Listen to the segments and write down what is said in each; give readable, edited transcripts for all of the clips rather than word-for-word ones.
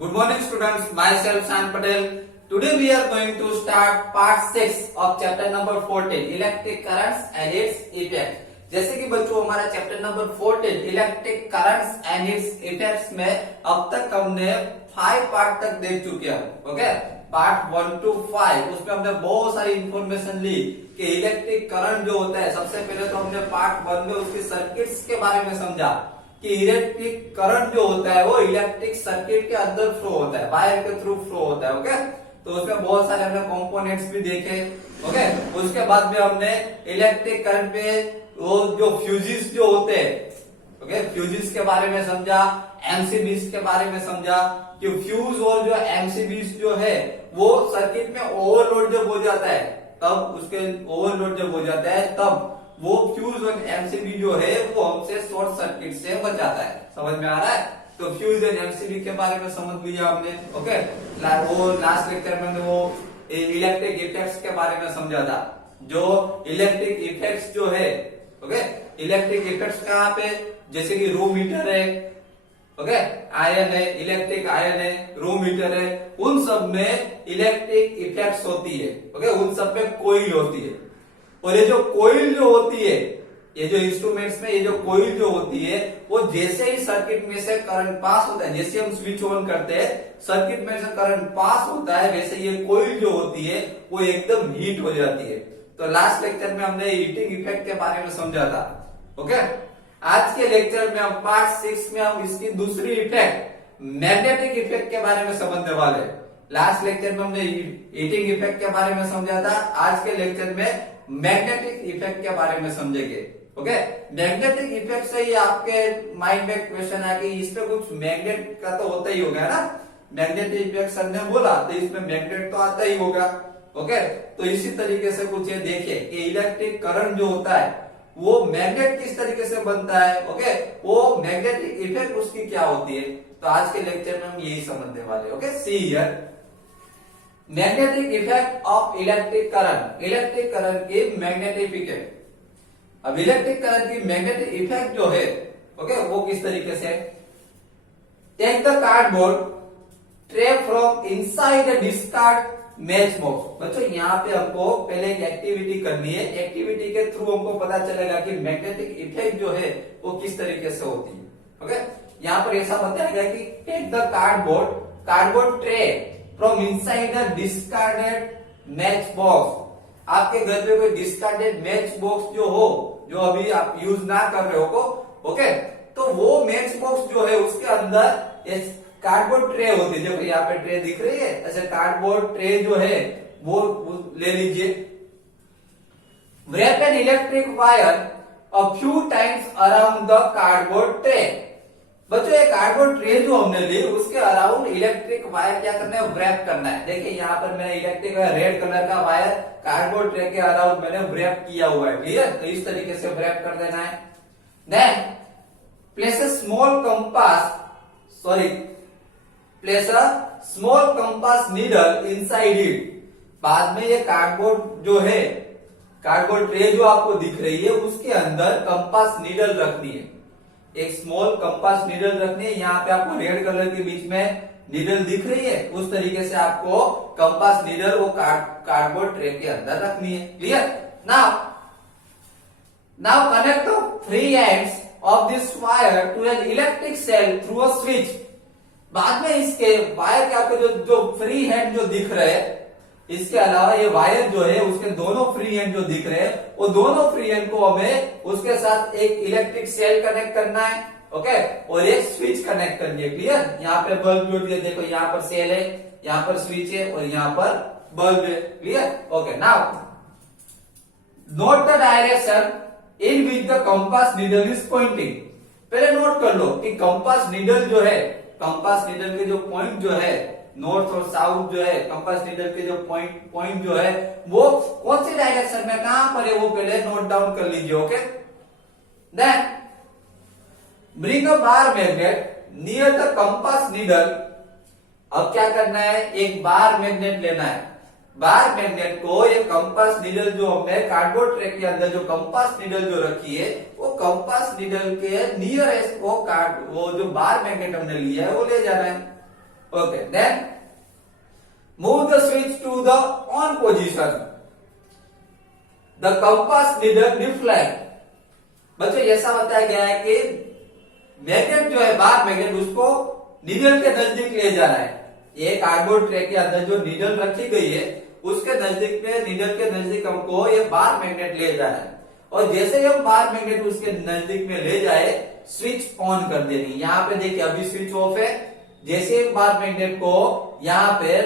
Good morning students, myself San Patel. Today we are going to start part 6 of chapter number 14 electric currents and its effects. जैसे कि बच्चों हमारा chapter number 14 electric currents and it's effects में अब तक हमने 5 part तक देख चुके हैं. ओके, पार्ट 1 to 5 उसमें हमने बहुत सारी इंफॉर्मेशन ली कि इलेक्ट्रिक करंट जो होता है. सबसे पहले तो हमने पार्ट 1 में उसकी सर्किट्स के बारे में समझा कि इलेक्ट्रिक करंट जो होता है वो इलेक्ट्रिक सर्किट के अंदर फ्लो होता है, वायर के थ्रू फ्लो होता है. ओके, तो उसमें बहुत सारे हमने कंपोनेंट्स भी देखे. ओके, उसके बाद में हमने इलेक्ट्रिक करंट पे वो जो फ्यूजेस जो होते हैं, ओके, फ्यूजेस के बारे में समझा, एमसीबीज के बारे में समझा कि फ्यूज और जो एमसीबीज जो है वो सर्किट में ओवरलोड जब हो जाता है तब उसके ओवरलोड जब हो जाता है तब वो फ्यूज और एमसीबी जो है वो हमसे शॉर्ट सर्किट से बचाता है. समझ में आ रहा है? तो फ्यूज एंड एमसीबी के बारे में समझ लिया हमने. ओके, वो लास्ट लेक्चर में वो इलेक्ट्रिक इफेक्ट्स के बारे में समझा था. जो इलेक्ट्रिक इफेक्ट्स जो है, ओके, इलेक्ट्रिक इफेक्ट्स कहाँ पे, जैसे कि रूम हीटर है, ओके, आयन है, इलेक्ट्रिक आयन है, रूम हीटर है, उन सब में इलेक्ट्रिक इफेक्ट्स होती है. ओके, उन सब में कोईल होती है. और ये जो कोईल जो होती है, ये जो इंस्ट्रूमेंट्स में ये जो कोईल जो होती है वो जैसे ही सर्किट में से करंट पास होता है, जैसे हम स्विच ऑन करते हैं सर्किट में से करंट पास होता है, वैसे ये कोईल जो होती है वो एकदम हीट हो जाती है. तो लास्ट लेक्चर में हमने हीटिंग इफेक्ट के बारे में समझा था. ओके, आज के लेक्चर में हम पार्ट 6 में हम इसकी दूसरी इफेक्ट मैग्नेटिक इफेक्ट के बारे में समझने वाले. लास्ट लेक्चर में हमने हीटिंग इफेक्ट के बारे में समझा था. आज के लेक्चर में मैग्नेटिक इफेक्ट के बारे में समझेंगे. ओके, मैग्नेटिक इफेक्ट से ही आपके माइंड में क्वेश्चन है कि इसमें कुछ मैग्नेट का तो होता ही होगा ना. मैग्नेटिक इफेक्ट सर ने बोला तो इसमें मैग्नेट तो आता ही होगा. ओके, तो इसी तरीके से कुछ ये देखिए कि इलेक्ट्रिक करंट जो होता है वो मैग्नेट किस तरीके से बनता है. ओके, वो मैग्नेटिक इफेक्ट उसकी क्या होती है, तो आज के लेक्चर में हम यही समझने वाले. Okay, see here magnetic effect of electric current. Electric current की मैग्नेटिक इफेक्ट. अब इलेक्ट्रिक करंट की मैग्नेटिक इफेक्ट जो है, ओके, वो किस तरीके से, take the cardboard tray from inside the discard match box. बच्चों यहाँ पे हमको पहले एक एक्टिविटी करनी है. एक्टिविटी के थ्रू हमको पता चलेगा कि मैग्नेटिक इफेक्ट जो है वो किस तरीके से होती है. ओके, यहाँ पर ऐसा बताया कि take the cardboard tray from inside the discarded match box. आपके घर में कोई डिस्कार्डेड मैच बॉक्स जो हो, जो अभी आप यूज ना कर रहे हो, ओके, तो वो मैच बॉक्स जो है उसके अंदर कार्डबोर्ड ट्रे होती है. देखो यहाँ पे ट्रे दिख रही है, ऐसे कार्डबोर्ड ट्रे जो है वो ले लीजिए. wrap an electric wire a few times around the cardboard tray. बच्चों ये कार्डबोर्ड ट्रे जो हमने ली उसके अराउंड इलेक्ट्रिक वायर क्या करना है, व्रैप करना है. देखिए यहाँ पर मैंने इलेक्ट्रिक रेड कलर का वायर कार्डबोर्ड ट्रे के अराउंड मैंने व्रैप किया हुआ है. क्लियर? तो इस तरीके से व्रैप कर देना है. Then place a small compass needle inside it. बाद में ये कार्डबोर्ड जो है, कार्डबोर्ड ट्रे जो आपको दिख रही है उसके अंदर कंपास नीडल रखनी है. एक स्मॉल कंपास नीडल रखनी है. यहाँ पे आपको रेड कलर के बीच में नीडल दिख रही है, उस तरीके से आपको कंपास नीडल वो कार्डबोर्ड ट्रे के अंदर रखनी है. Clear? Now connect the free ends of this wire to an electric cell through a switch. बाद में इसके वायर के आपको जो फ्री हैंड जो दिख रहे हैं, इसके अलावा ये वायर जो है उसके दोनों फ्री हैंड जो दिख रहे हैं वो दोनों फ्री हैंड को हमें उसके साथ एक इलेक्ट्रिक सेल कनेक्ट करना है. ओके, और एक स्विच कनेक्ट करनी है. क्लियर? यहाँ पे बल्ब जुड़ गया, देखो यहाँ पर सेल है, यहाँ पर स्विच है और यहाँ पर बल्ब है. Clear? Okay, now note the direction in which the compass needle is pointing. पहले नोट कर लो कि कंपास नीडल जो है, कंपास नीडल के जो पॉइंट जो है नॉर्थ और साउथ जो है, कंपास नीडल के जो पॉइंट जो है वो कौन सी डायरेक्शन में कहां पर है वो पहले नोट डाउन कर लीजिए. Okay, then bring a bar magnet near the compass needle. अब क्या करना है, एक बार मैग्नेट लेना है. बार मैग्नेट को ये कंपास नीडल जो हमने कार्डबोर्ड ट्रे के अंदर जो कंपास नीडल जो रखी है वो कंपास नीडल के नियरेस्ट वो जो बार मैग्नेट हमने लिया है वो ले जाना है. Okay, then move the switch to the on position. The compass needle deflect. बच्चों ऐसा बताया गया है कि मैग्नेट जो है बार मैग्नेट उसको नीडल के नजदीक ले जा रहा है। ये कार्डबोर्ड ट्रे के अंदर जो नीडल रखी गई है उसके नजदीक में नीडल के नजदीक हमको ये बार मैग्नेट ले जा रहा है और जैसे ही हम बार मैग्नेट उसके नजदीक में ले जाए स्विच ऑन कर देनी। यहाँ पे देखिए अभी स्विच ऑफ है। जैसे ही बार मैग्नेट को यहाँ पे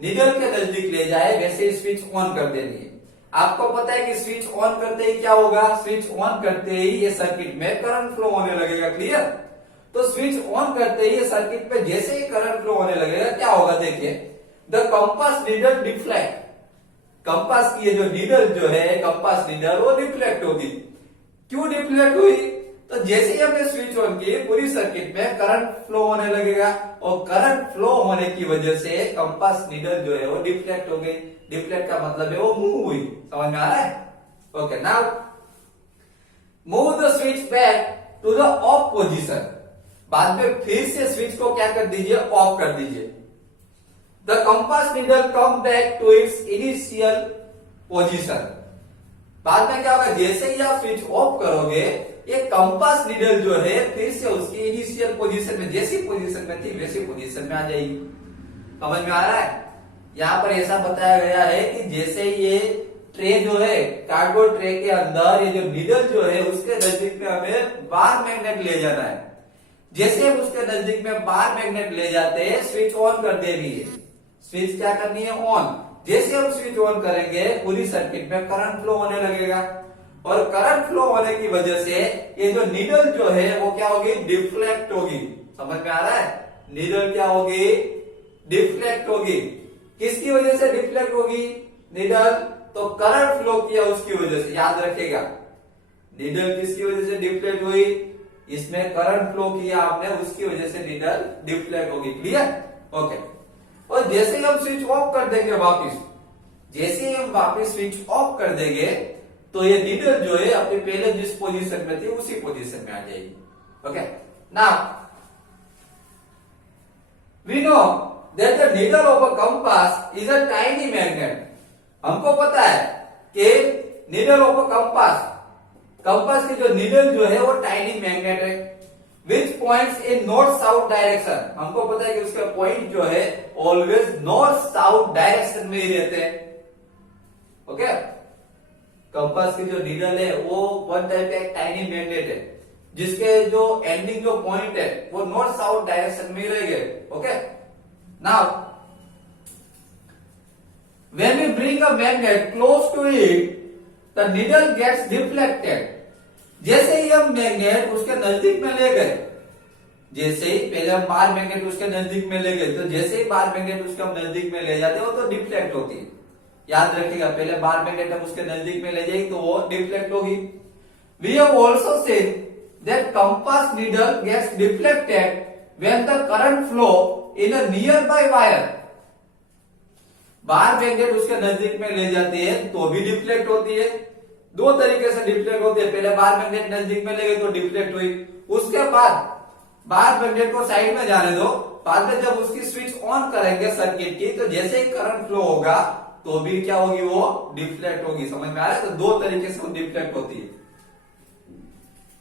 नीडल के नजदीक ले जाए वैसे ही स्विच ऑन कर देनी है। आपको पता है कि स्विच ऑन करते ही क्या होगा, स्विच ऑन करते ही ये सर्किट में करंट फ्लो होने लगेगा। क्लियर? तो स्विच ऑन करते ही ये सर्किट पे जैसे ही करंट फ्लो होने लगेगा क्या होगा देखिए, the compass needle deflect. Compass की ये जो नीडल जो है कंपास नीडल वो डिफ्लेक्ट होगी। क्यों डिफ्लेक्ट हुई? तो जैसे ही हमने स्विच ऑन की पूरी सर्किट में करंट फ्लो होने लगेगा और करंट फ्लो होने की वजह से कंपास नीडल जो है वो डिफ्लेक्ट हो गई। डिफ्लेक्ट का मतलब है वो मूव हुई। समझ में आ रहा है? Okay, now move the switch back to the off position. बाद में फिर से स्विच को क्या कर दीजिए, ऑफ कर दीजिए। The compass needle come back to its initial position. बाद में क्या होगा, जैसे ही आप स्विच ऑफ करोगे ये कंपास नीडल जो है फिर से उसकी इनिशियल पोजीशन में, जैसी पोजीशन में थी वैसी पोजीशन में आ जाएगी। समझ में आ रहा है? यहाँ पर ऐसा बताया गया है कि जैसे ये ट्रे जो है कार्डबोर्ड ट्रे के अंदर ये जो नीडल जो है उसके नजदीक में हमें बार मैग्नेट ले जाना है। जैसे हम उसके नजदीक में बार मैग्नेट ले जाते हैं स्विच ऑन कर देनी है। स्विच क्या करनी है, ऑन। जैसे हम स्विच ऑन करेंगे पूरी सर्किट में करंट फ्लो होने लगेगा और करंट फ्लो होने की वजह से ये जो नीडल जो है वो क्या होगी, डिफ्लेक्ट होगी। समझ में आ रहा है? नीडल क्या होगी, डिफ्लेक्ट होगी। किसकी वजह से डिफ्लेक्ट होगी नीडल? तो करंट फ्लो किया उसकी वजह से। याद रखिएगा, नीडल किसकी वजह से डिफ्लेक्ट हुई, इसमें करंट फ्लो किया आपने उसकी वजह से नीडल डिफ्लेक्ट होगी। क्लियर? ओके। और जैसे ही हम स्विच ऑफ कर देंगे वापिस, जैसे ही हम वापिस स्विच ऑफ कर देंगे तो ये नीडल जो है अपने पहले जिस पोजीशन में थी उसी पोजीशन में आ जाएगी। Okay, now we know that the needle of a compass is a tiny magnet. हमको पता है कि needle of a compass, compass की जो नीडल जो है वो टाइनी मैग्नेट है which points in north south direction. हमको पता है कि उसका पॉइंट जो है ऑलवेज नॉर्थ साउथ डायरेक्शन में ही रहते हैं। ओके, कंपास की जो नीडल है वो वन टाइप का एक टाइनी मैग्नेट है जिसके जो एंडिंग जो पॉइंट है वो नॉर्थ साउथ डायरेक्शन में ही रहेंगे। Okay, now when we bring a magnet close to it the needle gets deflected. जैसे ही हम मैग्नेट उसके नजदीक में ले गए, जैसे ही पहले हम बार मैग्नेट उसके नजदीक में ले गए तो जैसे ही बार मैग्नेट उसके हम नजदीक में ले जाते हो तो डिफ्लेक्ट होती है। याद रखिएगा, पहले बार मैग्नेट हम उसके नजदीक में ले जाएगी तो वो डिफ्लेक्ट होगी। We have also seen that compass needle gets deflected when the current flow in a nearby wire. Bar magnet उसके नजदीक में ले जाती है तो भी डिफ्लेक्ट होती है। दो तरीके से डिफ्लेक्ट होती है, पहले बार मैग्नेट नजदीक में ले गए तो डिफ्लेक्ट हुई, उसके बाद बार मैग्नेट को साइड में जाने दो, बाद में जब उसकी स्विच ऑन करेंगे सर्किट की तो जैसे ही करंट फ्लो होगा तो भी क्या होगी, वो डिफ्लेक्ट होगी। समझ में आ रहा है? तो दो तरीके से वो डिफ्लेक्ट होती है।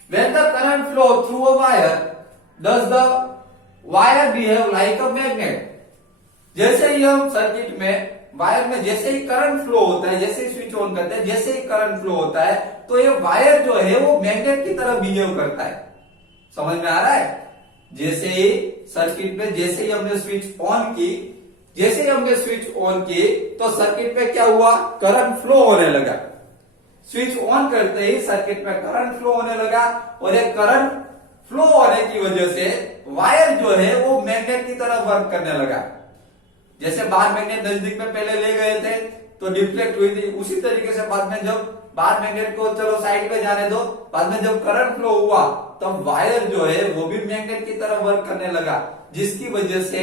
When the current flow through a wire, does the wire behave like a magnet? जैसे ही हम सर्किट में वायर में जैसे ही करंट फ्लो होता है, जैसे ही स्विच ऑन करते हैं, जैसे ही करंट फ्लो होता है तो ये वायर जो है वो मैग्नेट की तरह बिहेव करता है। समझ में आ रहा है? जैसे ही सर्किट में जैसे ही हमने स्विच ऑन की, जैसे ही हमने स्विच ऑन की तो सर्किट में क्या हुआ, करंट फ्लो होने लगा। स्विच ऑन करते ही सर्किट में करंट फ्लो होने लगा और ये करंट फ्लो होने की वजह से वायर जो है वो मैग्नेट की तरह वर्क करने लगा। जैसे बार मैग्नेट नजदीक में पहले ले गए थे तो डिफ्लेक्ट हुई थी, उसी तरीके से बाद में जब बार मैग्नेट को चलो साइड में जाने दो, बाद में जब करंट फ्लो हुआ तब वायर जो है वो भी मैग्नेट की तरह वर्क करने लगा, जिसकी वजह से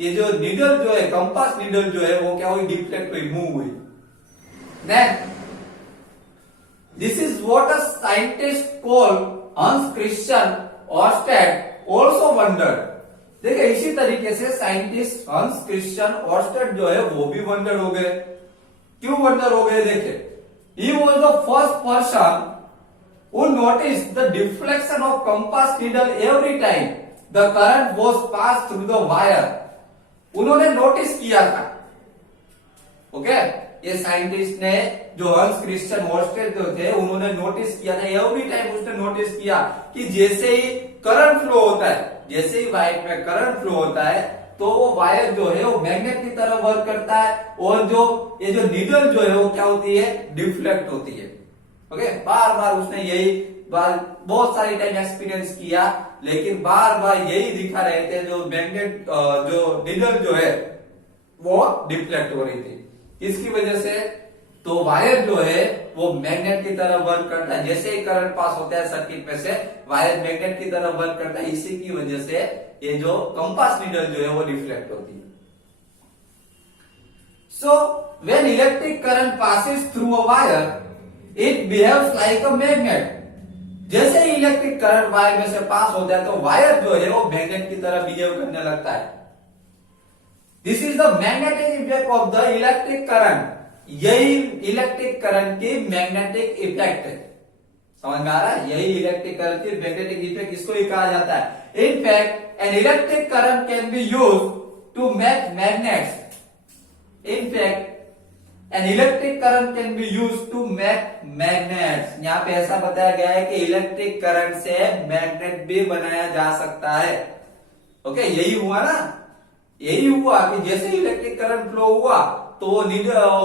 ये जो नीडल जो है कंपास नीडल जो है वो क्या हुई, डिफ्लेक्ट हुई, मूव हुई। Then this is what a scientist call Hans Christian Oersted also wondered. देखिए इसी तरीके से साइंटिस्ट हंस क्रिश्चियन ऑर्स्टेड जो है वो भी वंडर हो गए। क्यों वंडर हो गए? देखिए he was the first person who noticed the deflection of compass needle every time the current was passed through the wire। उन्होंने नोटिस किया था, ओके ये साइंटिस्ट ने जो हंस क्रिश्चियन ऑर्स्टेड जो थे उन्होंने नोटिस किया था, एवरी टाइम उसने नोटिस किया कि जैसे ही करंट फ्लो होता है, जैसे ही वायर में करंट फ्लो होता है तो वो वायर जो है वो मैग्नेट की तरह वर्क करता है और जो ये जो नीडल जो है वो क्या होती है? डिफ्लेक्ट होती है। ओके बार बार उसने यही बात बहुत सारी टाइम एक्सपीरियंस किया, लेकिन बार बार यही दिखा रहे थे जो मैग्नेट जो नीडल जो है वो डिफ्लेक्ट हो रही थी। इसकी वजह से तो वायर जो है वो मैग्नेट की तरह वर्क करता है, जैसे ही करंट पास होता है सर्किट में से वायर मैग्नेट की तरह वर्क करता है। इसी की वजह से ये जो कंपास नीडल जो है वो डिफ्लेक्ट होती है। So when electric current passes through a wire it behaves like a magnet. जैसे ही इलेक्ट्रिक करंट वायर में से पास होता है तो वायर जो है वो मैग्नेट की तरह बिहेव करने लगता है। This is the magnetic effect of the electric current. यही इलेक्ट्रिक करंट की मैग्नेटिक इफेक्ट है। समझ में आ रहा है? यही इलेक्ट्रिक करंट की मैग्नेटिक इफेक्ट इसको ही कहा जाता है। In fact an electric current can be use to make magnets. In fact an electric current can be use to make magnets. यहाँ पे ऐसा बताया गया है कि इलेक्ट्रिक करंट से मैग्नेट भी बनाया जा सकता है। ओके यही हुआ ना, यही हुआ कि जैसे इलेक्ट्रिक करंट फ्लो हुआ तो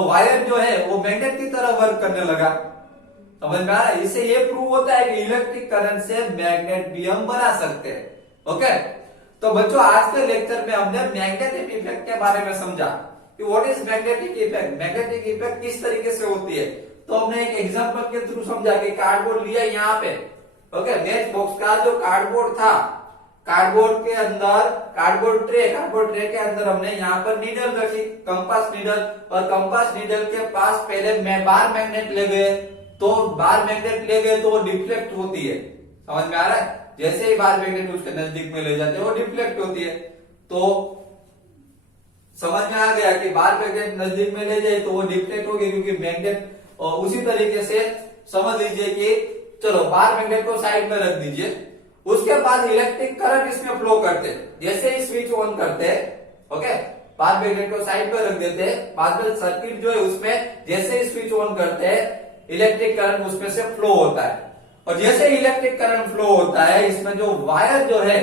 वायर जो है वो मैग्नेट की तरह वर्क करने लगा। समझ में आ रहा है? इससे ये प्रूव होता है कि इलेक्ट्रिक करंट से मैग्नेट भी हम बना सकते हैं। ओके तो बच्चों आज के लेक्चर में हमने मैग्नेटिक इफेक्ट के बारे में समझा कि what is magnetic effect, magnetic effect किस तरीके से होती है। तो हमने एक एग्जांपल के थ्रू समझा कि कार्डबोर्ड लिया यहाँ पे, ओके मैच बॉक्स का जो कार्डबोर्ड था, कार्डबोर्ड के अंदर कार्डबोर्ड ट्रे के अंदर हमने यहाँ पर नीडल रखी, कंपास नीडल, और कंपास नीडल के पास पहले बार मैग्नेट ले गए, तो बार मैग्नेट ले गए तो वो डिफ्लेक्ट होती है। समझ में आ रहा है? जैसे ही बार मैग्नेट उसके नजदीक में ले जाते हैं वो डिफ्लेक्ट होती है। तो समझ में आ गया कि बार मैग्नेट नजदीक में ले जाए तो वो डिफ्लेक्ट होगी क्योंकि मैग्नेट, और उसी तरीके से समझ लीजिए कि चलो बार मैग्नेट को साइड में रख दीजिए, उसके बाद इलेक्ट्रिक करंट इसमें फ्लो करते, जैसे ही स्विच ऑन करते, ओके बार मैग्नेट को साइड में रख देते, बाद में सर्किट जो है उसमें जैसे ही स्विच ऑन करते इलेक्ट्रिक करंट उसमें से फ्लो होता है, और जैसे इलेक्ट्रिक करंट फ्लो होता है इसमें जो वायर जो है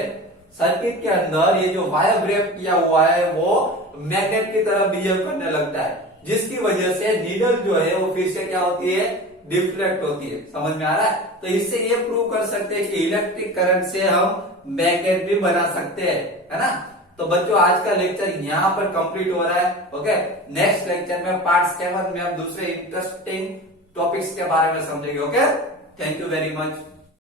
सर्किट के अंदर, ये जो वायर ब्रेक किया हुआ है वो मैग्नेट की तरह बिहेव करने लगता है, जिसकी वजह से नीडल जो है वो फिर से क्या होती है? डिफ्लेक्ट होती है। समझ में आ रहा है? तो इससे ये प्रूव कर सकते हैं कि इलेक्ट्रिक करंट से हम मैग्नेट भी बना सकते हैं, है ना। तो बच्चों आज का लेक्चर यहाँ पर कंप्लीट हो रहा है। ओके नेक्स्ट लेक्चर में पार्ट 7 में हम दूसरे इंटरेस्टिंग टॉपिक्स के बारे में समझेंगे। Okay thank you very much.